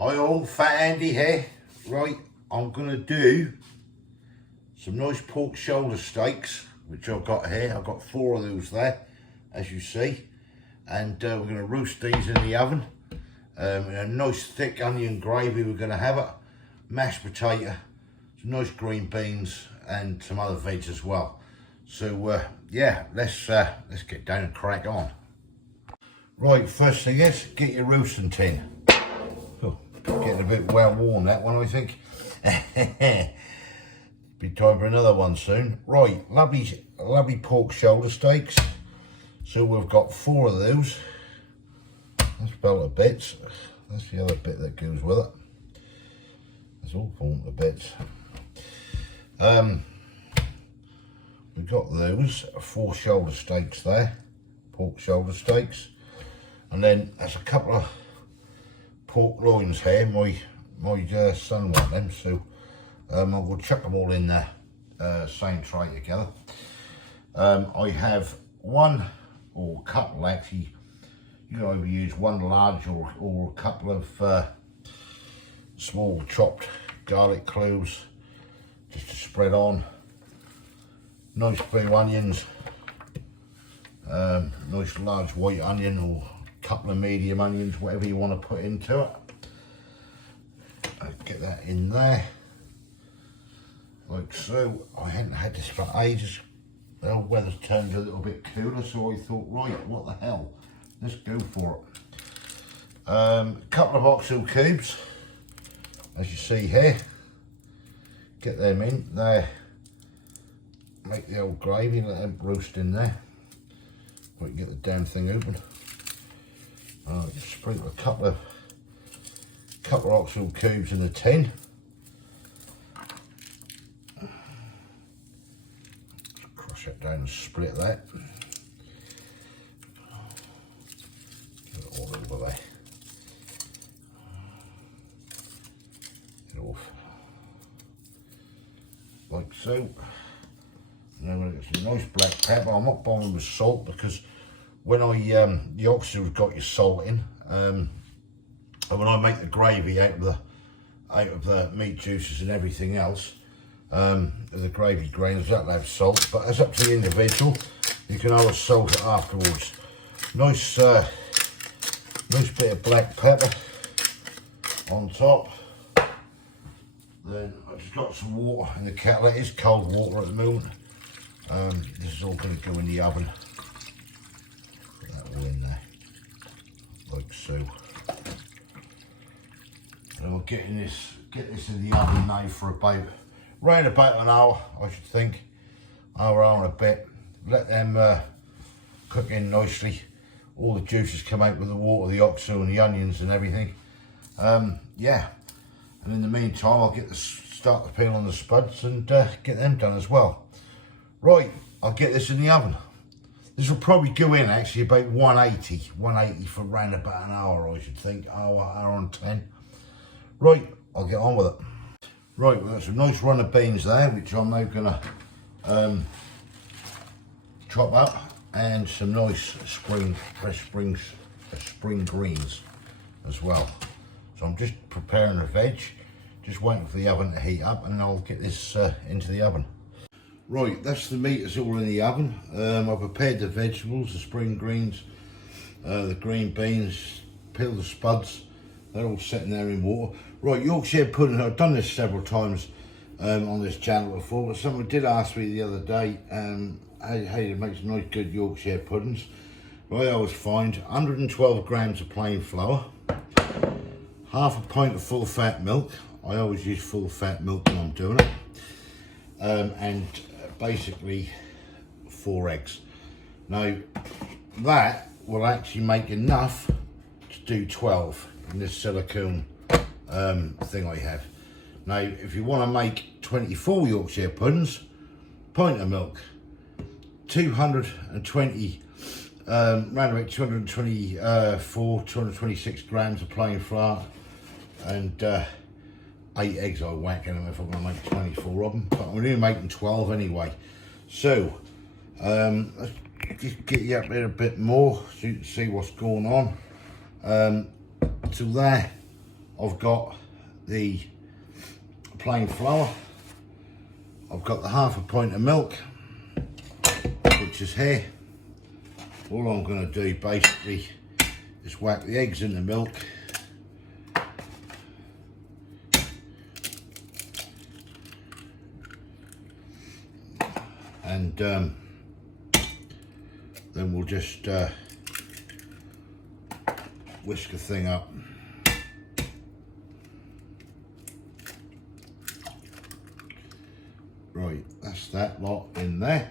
Hi all, Fat Andy here. Right, I'm going to do some nice pork shoulder steaks, which I've got here. I've got 4 of those there, as you see. And we're going to roast these in the oven. In a nice thick onion gravy we're going to have it. Mashed potato, some nice green beans and some other veg as well. So yeah, let's get down and crack on. Right, first thing is, get your roasting tin. Oh, getting a bit well worn that one, I think. Be time for another one soon. Right, lovely pork shoulder steaks. So we've got 4 of those. That's about the bits. That's the other bit that goes with it. That's all falling to bits. We've got those 4 shoulder steaks there, pork shoulder steaks, and then there's a couple of pork loins here. My son wants them, so I will chuck them all in the same tray together. I have one or a couple, actually. You can either use one large or a couple of small chopped garlic cloves just to spread on. Nice big onions, nice large white onion or a couple of medium onions, whatever you want to put into it. I'll get that in there, like so. I hadn't had this for ages. The weather's turned a little bit cooler, so I thought, right, what the hell, let's go for it. A couple of oxtail cubes, as you see here. Get them in there. Make the old gravy, let them roast in there. We can get the damn thing open. Just sprinkle a couple of oxtail cubes in the tin. Just crush it down and split that. Get it all over there. Get it off. Like so. And then we're going to get some nice black pepper. I'm not bothering with salt because when the oxtail's got your salt in, and when I make the gravy out of the meat juices and everything else, the gravy grains, that'll have salt, but it's up to the individual. You can always salt it afterwards. Nice bit of black pepper on top. Then I've just got some water in the kettle. It is cold water at the moment. This is all going to go in the oven. Put that all in there, like so. And we'll get this in the oven now for around about an hour, I should think. Hour and a bit. Let them cook in nicely. All the juices come out with the water, the oxtail and the onions and everything. Yeah. And in the meantime, I'll start the peel on the spuds and get them done as well. Right, I'll get this in the oven. This will probably go in actually about 180 for around about an hour, I should think, hour and 10. Right, I'll get on with it. Right, we've got some nice runner beans there, which I'm now gonna chop up, and some nice fresh spring greens as well. So I'm just preparing the veg, just waiting for the oven to heat up, and I'll get this into the oven. Right, that's the meat that's all in the oven. I prepared the vegetables, the spring greens, the green beans, peeled the spuds. They're all sitting there in water. Right, Yorkshire pudding. I've done this several times on this channel before, but someone did ask me the other day how to make some nice good Yorkshire puddings. Right, I always find 112 grams of plain flour, half a pint of full fat milk. I always use full fat milk when I'm doing it. And basically 4 eggs. Now that will actually make enough to do 12 in this silicone thing I have. Now if you want to make 24 Yorkshire puddings, pint of milk, 220 around about 224 226 grams of plain flour, and 8 eggs I whack in them if I'm going to make 24 of them, but I'm only making 12 anyway. So let's just get you up there a bit more so you can see what's going on. So there, I've got the plain flour, I've got the half a pint of milk, which is here. All I'm going to do basically is whack the eggs in the milk, and then we'll just whisk the thing up. Right, that's that lot in there.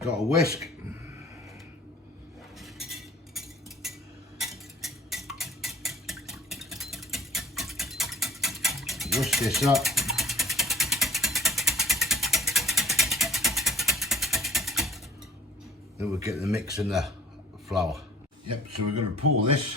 Got a whisk. Whisk this up. Then we'll get the mix in the flour. Yep, so we're going to pour this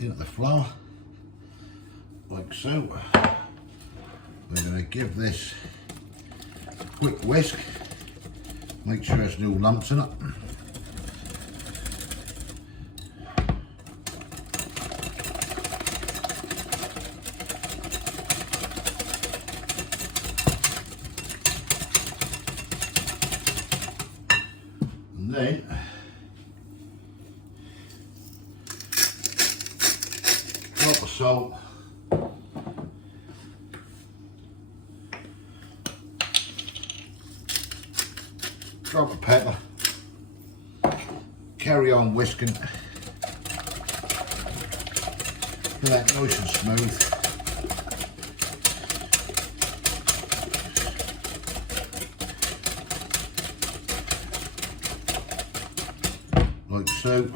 into the flour, like so. We're going to give this a quick whisk, make sure there's no lumps in it. And then drop of salt, drop of pepper, carry on whisking till that nice and smooth. Like so.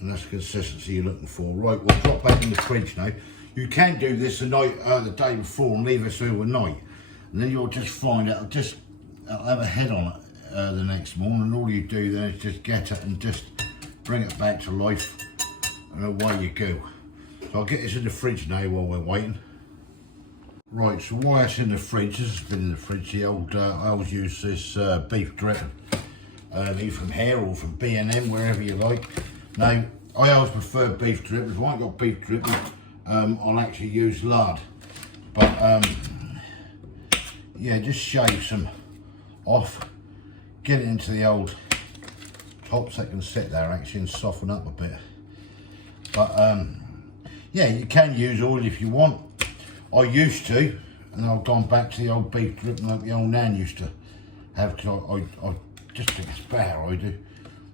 And that's the consistency you're looking for. Right, we'll drop that in the fridge now. You can do this the day before and leave it overnight, and then you'll just find it'll have a head on it the next morning, and all you do then is just get it and just bring it back to life, and away you go. So I'll get this in the fridge now while we're waiting. Right, so while it's in the fridge, this has been in the fridge, I always use this beef dripping, either from here or from B&M, wherever you like. Now, I always prefer beef dripping. If I ain't got beef dripping, I'll actually use lard. But yeah, just shave some off, get it into the old tops that can sit there actually and soften up a bit. But yeah, you can use oil if you want. I used to, and I've gone back to the old beef dripping like the old nan used to have, because I just think it's better. I do,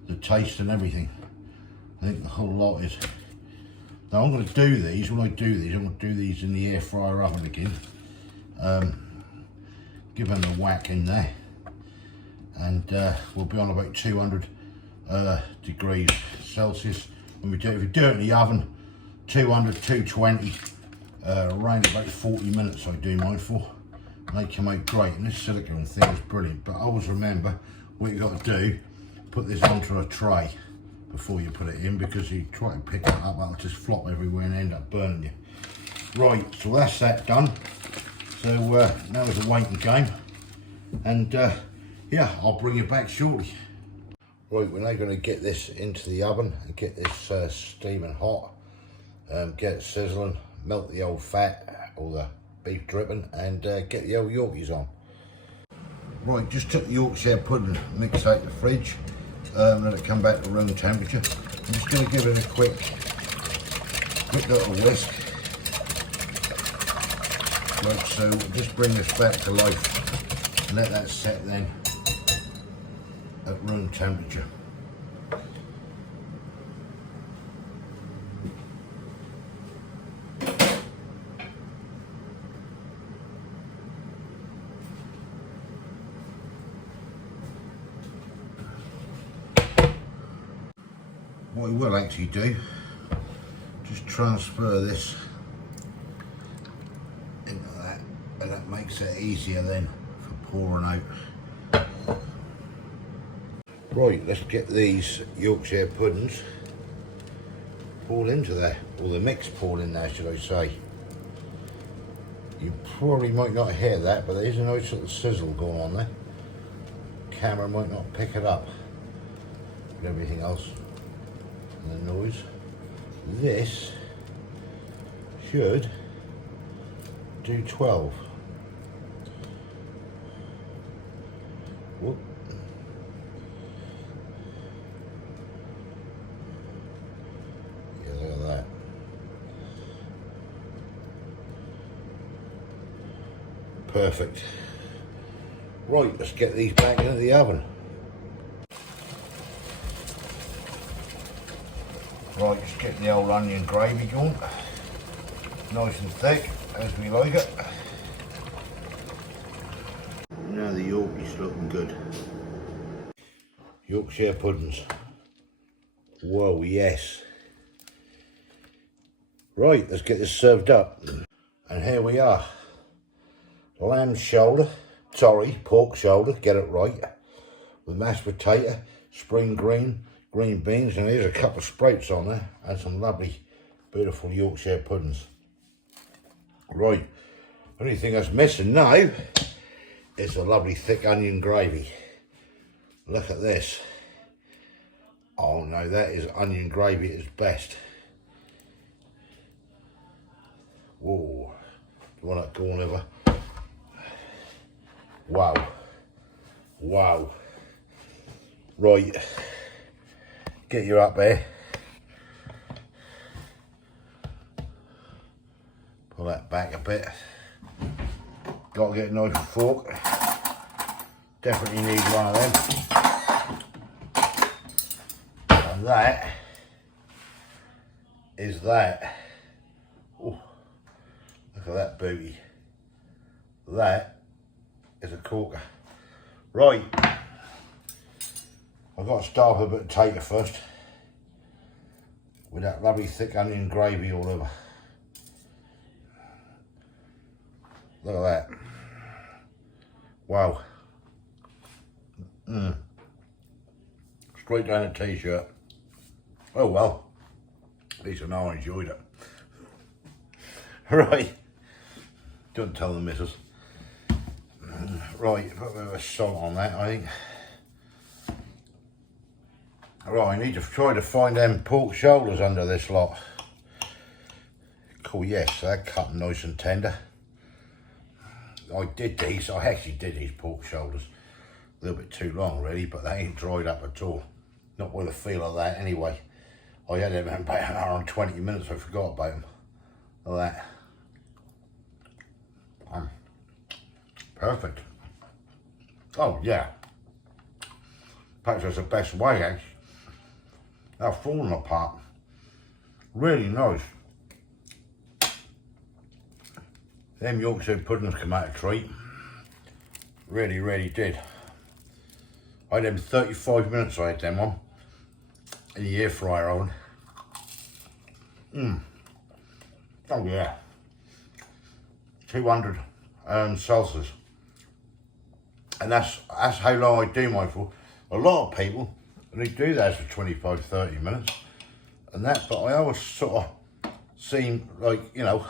the taste and everything. I think the whole lot is. Now I'm going to do these. When I do these, I'm going to do these in the air fryer oven again. Give them a whack in there, and we'll be on about 200 degrees Celsius when we do it. If you do it in the oven, 200, 220, around about 40 minutes I do mine for. And they come out great, and this silicone thing is brilliant. But always remember what you got to do: put this onto a tray before you put it in, because you try to pick it up, it'll just flop everywhere and end up burning you. Right, so that's that done. So now it's a waiting game, and yeah, I'll bring you back shortly. Right, we're now going to get this into the oven and get this steaming hot, get it sizzling, melt the old fat or the beef dripping, and get the old Yorkies on. Right, just took the Yorkshire pudding mix out the fridge, let it come back to room temperature. I'm just going to give it a quick little whisk, like so. Just bring this back to life and let that set then at room temperature. What we will actually do, just transfer this into that, and that makes it easier then for pouring out. Right, let's get these Yorkshire puddings poured into there, or the mix poured in there, should I say. You probably might not hear that, but there is a nice little sizzle going on there. Camera might not pick it up, but everything else the noise. This should do 12. Whoop. Yeah, look at that. Perfect. Right, let's get these back into the oven. Right, just get the old onion gravy going. Nice and thick, as we like it. Now the Yorkie's looking good. Yorkshire puddings. Whoa, yes. Right, let's get this served up. And here we are. Lamb shoulder, sorry, pork shoulder, get it right. With mashed potato, spring green beans, and here's a couple of sprouts on there, and some lovely, beautiful Yorkshire puddings. Right, only thing that's missing now is a lovely thick onion gravy. Look at this. Oh no, that is onion gravy at its best. Whoa, you want that corn liver? Wow, wow. Right, get you up there. Pull that back a bit. Got to get a knife and fork. Definitely need one of them. And that is that. Ooh, look at that booty. That is a corker. Right, I've got to start with a bit of potato first. With that lovely thick onion gravy all over. Look at that. Wow. Straight down a t-shirt. Oh well, at least I know I enjoyed it. Right, don't tell the missus. Right, put a bit of salt on that, I think. Right, I need to try to find them pork shoulders under this lot. Cool, yes, they're cut nice and tender. I actually did these pork shoulders a little bit too long really, but they ain't dried up at all. Not with a feel of that anyway. I had them about an hour and 20 minutes, I forgot about them. Look at that. Perfect. Oh yeah. Perhaps that's the best way actually. They're falling apart. Really nice. Them Yorkshire puddings come out a treat. Really, really did. I had them 35 minutes, I had them on. In the air fryer oven. Oh yeah. 200 Celsius. And that's how long I do mine for. A lot of people, they do that for 25, 30 minutes. And that, but I always sort of seem like, you know,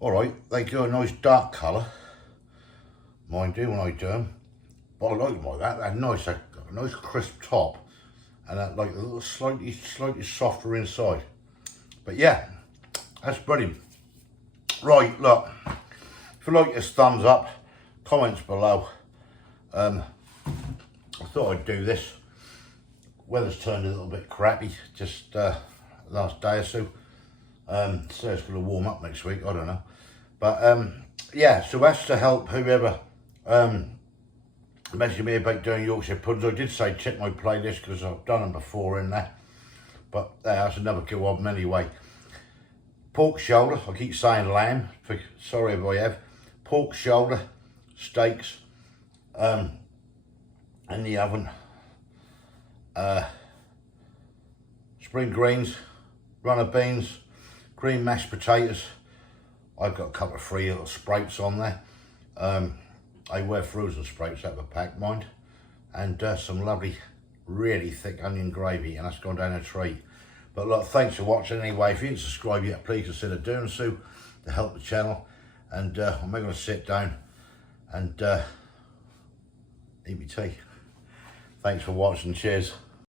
all right, they go a nice dark colour, mind you, when I do them, but I like them like that. They're nice, a nice crisp top, and that like a little slightly softer inside. But yeah, that's brilliant. Right, look, if you like this, thumbs up, comments below. I thought I'd do this. Weather's turned a little bit crappy, just last day or so. So it's going to warm up next week, I don't know. But yeah, so that's to help whoever mentioned me about doing Yorkshire puddings. I did say check my playlist because I've done them before in there. But that's another go of them anyway. Pork shoulder, I keep saying lamb, sorry if I have. Pork shoulder, steaks, in the oven. Spring greens, runner beans, green mashed potatoes. I've got a couple of free little sprouts on there. I wear frozen sprouts out of a pack, mind. And some lovely, really thick onion gravy, and that's gone down a treat. But look, thanks for watching anyway. If you didn't subscribe yet, please consider doing so to help the channel. And I'm going to sit down and eat my tea. Thanks for watching. Cheers.